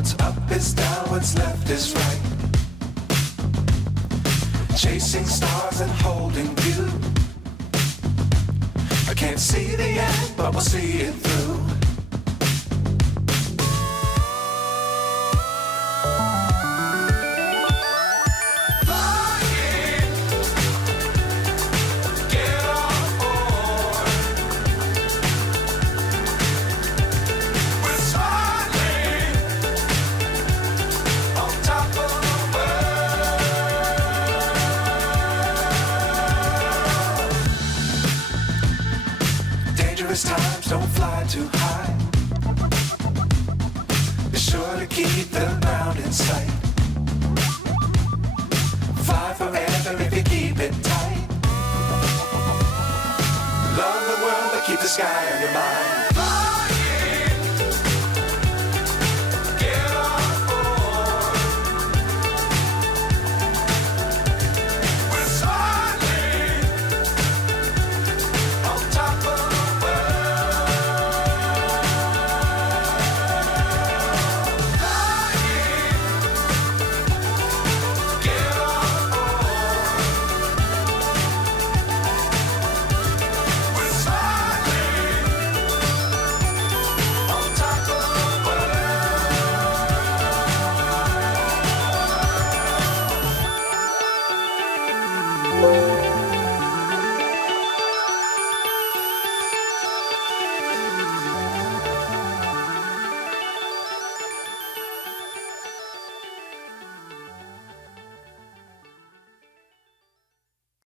What's up is down, what's left is right. Chasing stars and holding you. I can't see the end, but we'll see it through. Times don't fly too high. Be sure to keep the ground in sight. Fly forever if you keep it tight. Love the world but keep the sky on your mind.